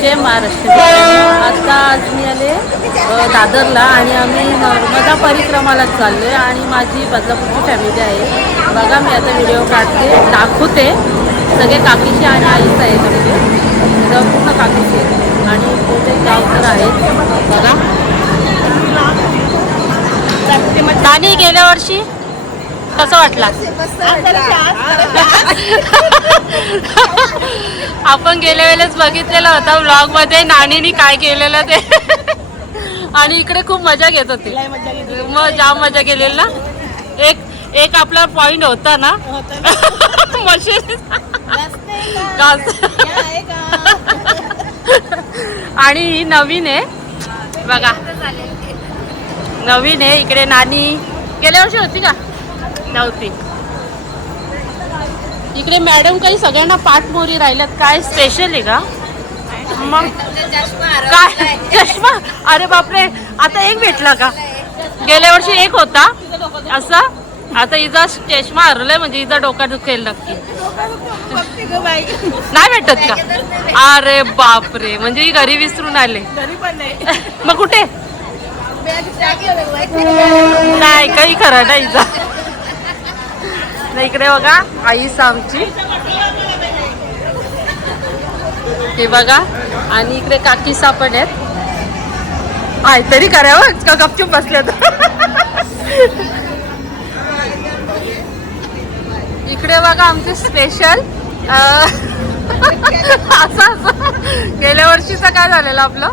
जय महाराष्ट्र. आता आज मी आले दादरला आणि आम्ही नर्मदा परिक्रमाला चाललो आहे आणि माझी बदलापूरची फॅमिली आहे. बघा मी आता व्हिडिओ काढते दाखवते. सगळे काकीचे आणि आईच आहेत आमचे पूर्ण काकीचे आणि कोणते गाव तर आहेत. बघा दानी गेल्या वर्षी कसं वाटला? आपण गेल्या वेळेस बघितलेला होता व्लॉग मध्ये नानीनी काय केलेलं ते आणि इकडे खूप मजा घेत होती. मग जाम मजा केलेली ना. एक आपला पॉइंट होता ना मशीन आणि ही नवीन आहे बघा, नवीन आहे. इकडे नानी गेल्या वर्षी होती का? नव्हती. इकडे मॅडम काही सगळ्यांना पाठमोरी राहिल्यात. काय स्पेशल आहे का? मग काय चष्मा? अरे बापरे, आता एक भेटला का? गेल्या वर्षी एक होता असं. आता हिचा चष्मा हरलाय म्हणजे हिचा डोका दुखेल नक्की. नाही भेटत का? अरे बापरे, म्हणजे ही घरी विसरून आले. मग कुठे? नाही काही खरं नाही हिचा. इकडे बघा आईस आमची हे बघा आणि इकडे काकीसा पण आहेत. काहीतरी करावं का गपचूप बसल्यात. इकडे बघा आमचे स्पेशल असं गेल्या वर्षीचं काय झालेलं आपलं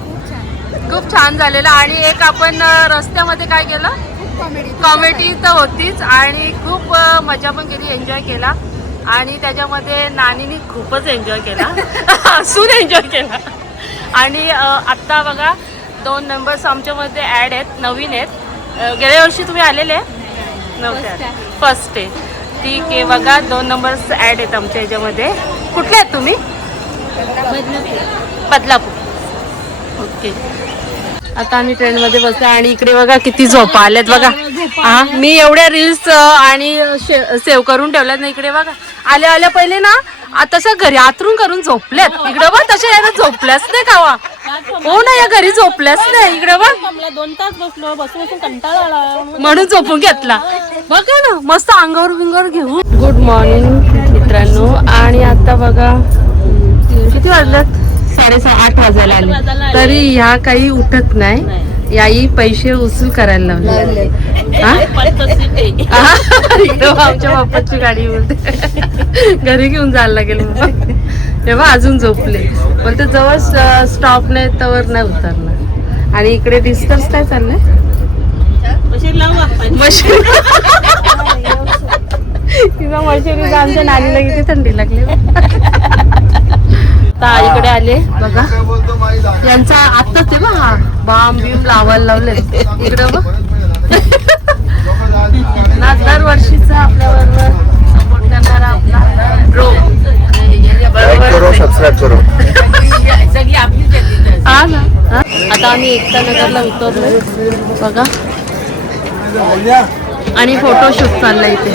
खूप छान झालेलं. आणि एक आपण रस्त्यामध्ये काय केलं, कॉमेडी तर होतीच आणि खूप मजा पण केली, एन्जॉय केला. आणि त्याच्यामध्ये नानीनी खूपच एन्जॉय केला, हसून एन्जॉय केला. आणि आत्ता बघा 2 नंबर्स आमच्यामध्ये ॲड आहेत, नवीन आहेत. गेल्या वर्षी तुम्ही आलेले नव्हते? First day. ठीक आहे. बघा 2 नंबर्स ॲड आहेत आमच्या ह्याच्यामध्ये. कुठले आहेत तुम्ही? बदलापूर. ओके. आता आम्ही ट्रेनमध्ये बसलो आणि इकडे बघा किती झोपा आल्यात बघा. हा मी एवढ्या रील्स आणि सेव्ह करून ठेवल्यात ना. इकडे बघा आल्या आल्या पहिले ना तसं घरी आतरून करून झोपल्यात. इकडे बघ तशा याला झोपल्याच नाही कावा. हो ना, या घरी झोपल्याच नाही. इकडे बघ 2 तास बसलो, बसून बसून कंटाळा आला म्हणून झोपून घेतला. बघा ना मस्त अंगावर बिंगावर घेऊन. गुड मॉर्निंग मित्रांनो. आणि आता बघा किती वाजल्यात? 7:30 वाजायला आले तरी ह्या काही उठत नाही. याही पैसे वसूल करायला लावले. आमच्या बाप्पाची गाडी बोलते घरी घेऊन जायला लागेल. तेव्हा अजून झोपले पण ते जवळ स्टॉप नाही तवर नाही उतरणार. आणि इकडे डिस्कस काय चाललंय? मशीन तिचा मशीन आमच्या नानीला किती थंडी लागली. इकडे आले बघा यांचा आत्ताच आहे बा. हा बाम बिम लावायला लावले इकडे बघ ना. दरवर्षीचा आपल्याबरोबर सपोर्ट करणारा आपला ड्रो हा ना. आता आम्ही एकता नगरला उतरलो बघा आणि फोटोशूट चाललाय इथे.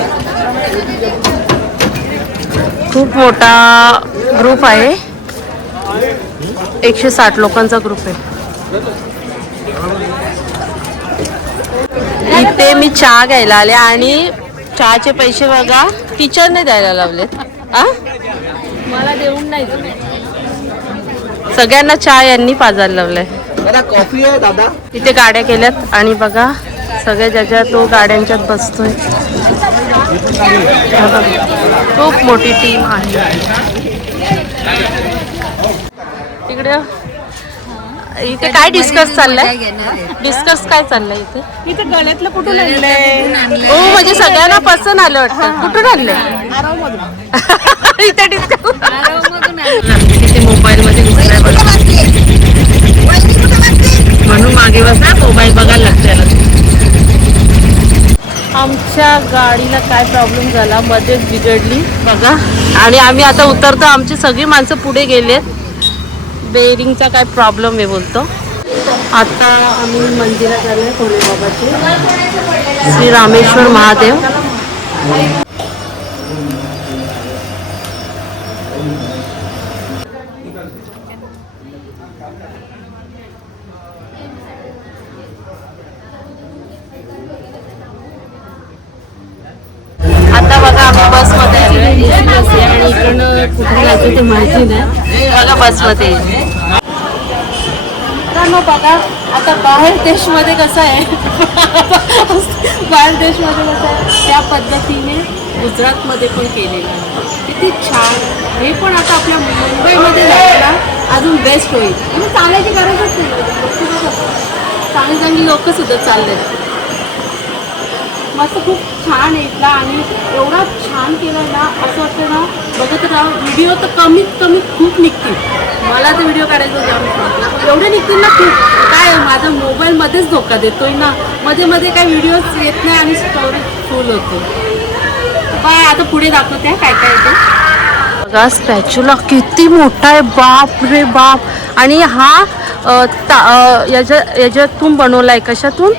खूप मोठा ग्रुप आहे, 160 लोकांचा ग्रुप आहे. इथे मी चहा घ्यायला आले आणि चहाचे पैसे बघा टीचरने द्यायला लावलेत. मला देऊन नाही, सगळ्यांना चहा यांनी पाजायला लावलाय. कॉफी आहे दादा. इथे गाड्या केल्यात आणि बघा सगळे ज्याच्या तो गाड्यांच्यात बसतोय. खूप मोठी टीम आहे तिकडे. इथे काय डिस्कस चाललंय? डिस्कस काय चाललंय इथे? इथे गळ्यातलं कुठून आणलंय? हो म्हणजे सगळ्यांना पसंत आलं वाटतं. कुठून आणलंय? इथे डिस्कस इथे मोबाईल मध्ये घुसलाय म्हणून मागे बसा, मोबाईल बघायला लागतोय. आमच्या गाडीला काय प्रॉब्लेम झाला, मध्येच बिघडली बघा. आणि आम्ही आता उतरतो. आमची सगळी माणसं पुढे गेलेत. बेरिंगचा काय प्रॉब्लेम आहे बोलतो. आता आम्ही मंदिरात आलोय भोले बाबाचे, श्री रामेश्वर महादेव. आता बघा आम्ही बसमध्ये आणि इकडनं कुठे जायचं ते माहिती नाही. बघा बसमध्ये मित्रांनो बघा आता बाहेर देशमध्ये कसं आहे बाहेर देशमध्ये कसं आहे त्या पद्धतीने गुजरातमध्ये पण केलेलं आहे. किती छान. हे पण आता आपल्या मुंबईमध्ये झालं ना अजून बेस्ट होईल. म्हणजे चालायची गरजच नाही. चांगली चांगली लोक सुद्धा चाललेत. मस्त खूप छान आहे इथला आणि एवढा छान केलं ना असं वाटतं ना बघत राहा. व्हिडिओ तर कमीत कमी खूप निघतील. मला तर व्हिडिओ काढायचं जाम एवढे निघतील ना खूप. काय माझा मोबाईलमध्येच धोका देतोय ना मध्ये मध्ये काय व्हिडिओज येत नाही आणि स्टोरेज फुल होतो. काय आता पुढे दाखवते काय काय येते बघा. स्टॅच्यूला किती मोठा आहे बाप रे बाप. आणि हा याच्यातून बनवला आहे. कशातून?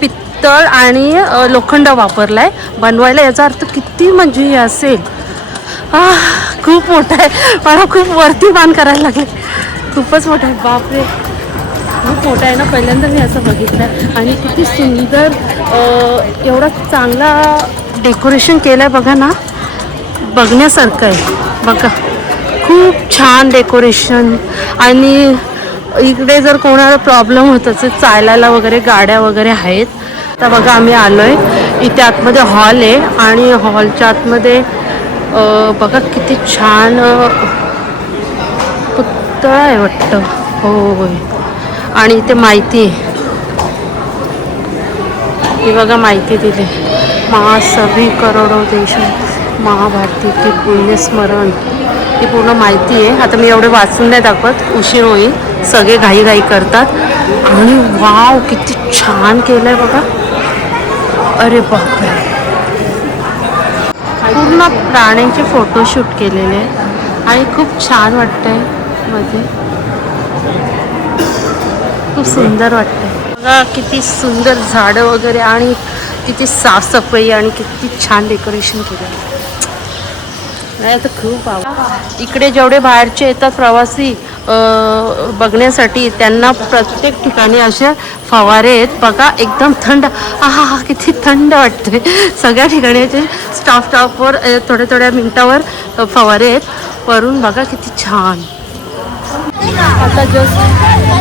पित्तळ आणि लोखंड वापरलाय बनवायला. याचा अर्थ किती म्हणजे हे असेल. खूप मोठा आहे. मला खूप वरती मान करायला लागले. खूपच मोठा आहे बापरे. खूप मोठा आहे ना. पहिल्यांदा मी असं बघितलं. आणि किती सुंदर एवढा चांगला डेकोरेशन केलं आहे बघा ना. बघण्यासारखं आहे बघा. खूप छान डेकोरेशन. आणि इकडे जर कोणाला प्रॉब्लेम होत असेल चालायला वगैरे गाड्या वगैरे आहेत. आता बघा आम्ही आलो आहे इथे. आतमध्ये हॉल आहे आणि हॉलच्या आतमध्ये बघा किती छान पुतळा आहे वाटतं. होय. आणि इथे माहिती आहे. ही बघा माहिती दिली. सभी करोडो देश महाभारती की पुण्यस्मरण. ही पूर्ण माहिती आहे. आता मी एवढे वाचून नाही दाखवत उशीर होईल. सगळे घाई करतात. आणि वाव किती छान केलं आहे बघा. अरे बापरे. पूर्ण प्राण्यांचे फोटोशूट केलेले आहे आणि खूप छान वाटतंय मध्ये. खूप सुंदर वाटतंय बघा. किती सुंदर झाडं वगैरे आणि किती साफसफाई आणि किती छान डेकोरेशन केलं. नाही तर खूप आवडतं. इकडे जेवढे बाहेरचे येतात प्रवासी बघण्यासाठी त्यांना प्रत्येक ठिकाणी असे फवारे आहेत बघा. एकदम थंड. हा किती थंड वाटते. सगळ्या ठिकाणी असे स्टॉपवर थोड्या थोड्या मिनटावर फवारे आहेत वरून. बघा किती छान. आता जस्ट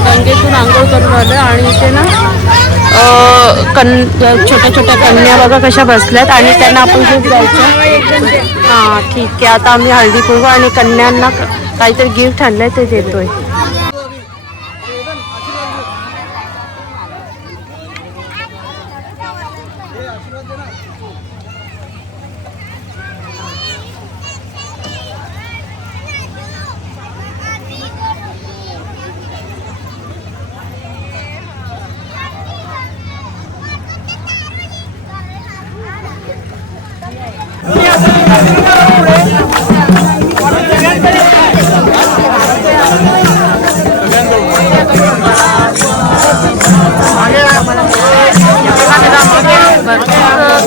गंगेतून आंघोळ करून आलं आणि इथे ना छोट्या छोट्या कन्या बघा कशा बसल्यात आणि त्यांना आपण घेऊन जायचं. हां ठीक आहे. आता आम्ही हळदी कुंकू आणि कन्यांना काहीतरी गिफ्ट आणलंय ते देतोय.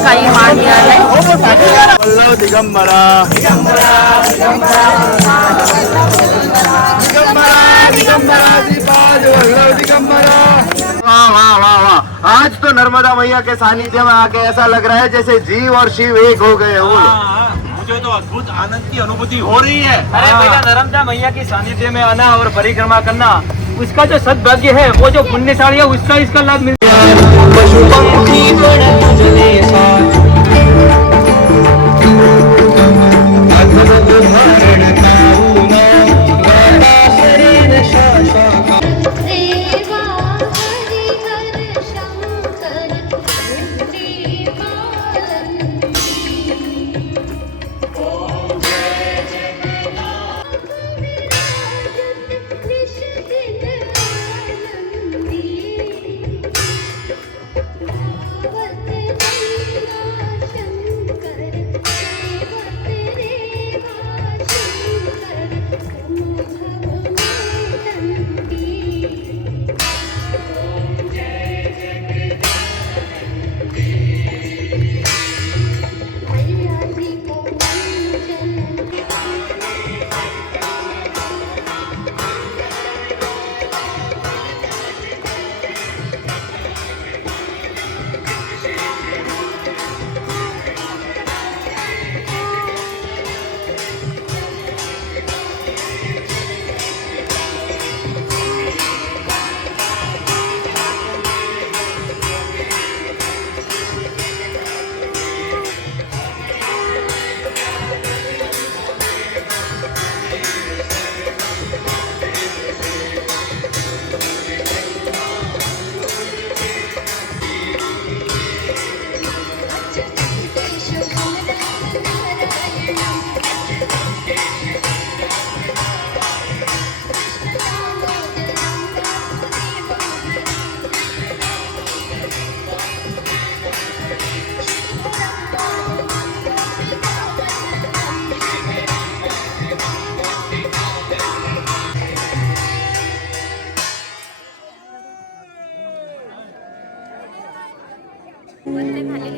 काही मान मिळालाय. दिगंबरा वाह वाह वाह वाह. आज तो नर्मदा मैया के सानिध्य में आके ऐसा लग रहा है जैसे जीव और शिव एक हो गए हो. मुझे तो अद्भुत आनंद की अनुभूति हो रही है. अरे भैया नर्मदा मैया के सानिध्य में आना और परिक्रमा करना उसका जो सद्भाग्य है वो जो पुण्यशाली है उसका इसका लाभ मिलता है. वरते खाली